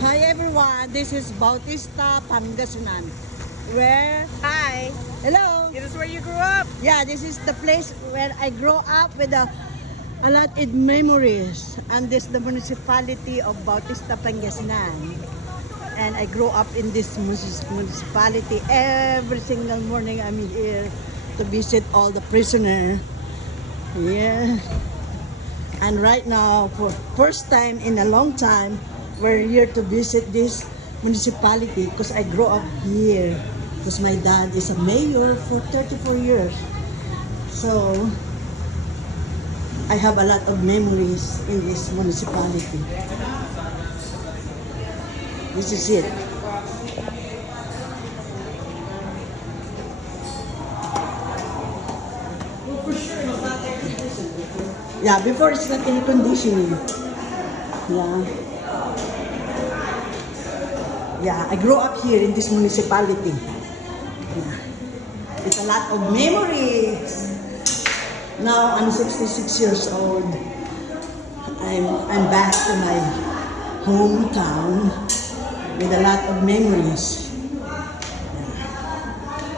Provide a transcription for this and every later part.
Hi everyone, this is Bautista, Pangasinan. Where? Hi. Hello. This is where you grew up. Yeah, this is the place where I grew up with a lot of memories. And this is the municipality of Bautista, Pangasinan. And I grew up in this municipality. Every single morning I'm here to visit all the prisoners. Yeah. And right now, for first time in a long time, we're here to visit this municipality because I grew up here. Because my dad is a mayor for 34 years. So, I have a lot of memories in this municipality. This is it. Yeah, before it's not air conditioning. Yeah. Yeah, I grew up here in this municipality. Yeah. It's a lot of memories. Now I'm 66 years old. I'm back to my hometown with a lot of memories. Yeah.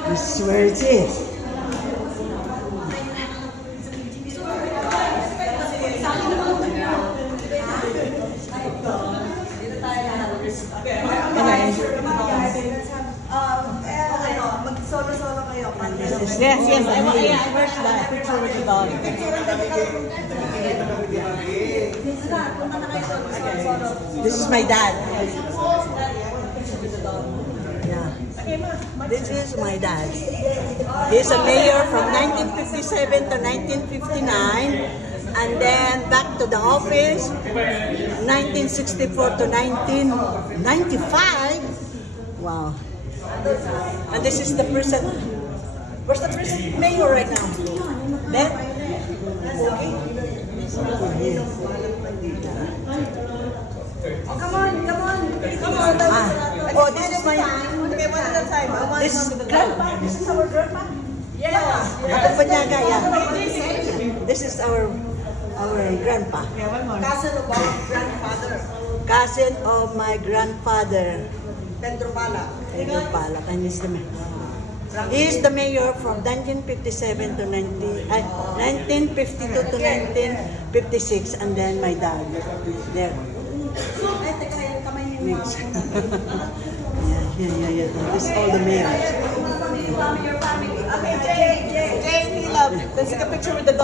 This is where it is. Mag-solo-solo kayo. Yes. Where's the picture with the dog? This is my dad. Yeah. This is my dad. He's a mayor from 1957 to 1959. And then back to the office, 1964 to 1995. Wow. And this is the present. Where's the present mayor right now? There? Okay. Oh, come on. Oh, this is my... Okay, one at a time. This is grandpa. This is our grandpa? Yes. Panyaga, yeah. This is our grandpa. Cousin of our grandfather. Cousin of my grandfather. Pedro Pala. Pedro Pala. And he's the mayor. He is the mayor from 1957 to 1952 to 1956, and then my dad. There. Next. Yeah. This is all the mayors. Your family. Okay, Jay, Caleb. Let's take a picture with the dog.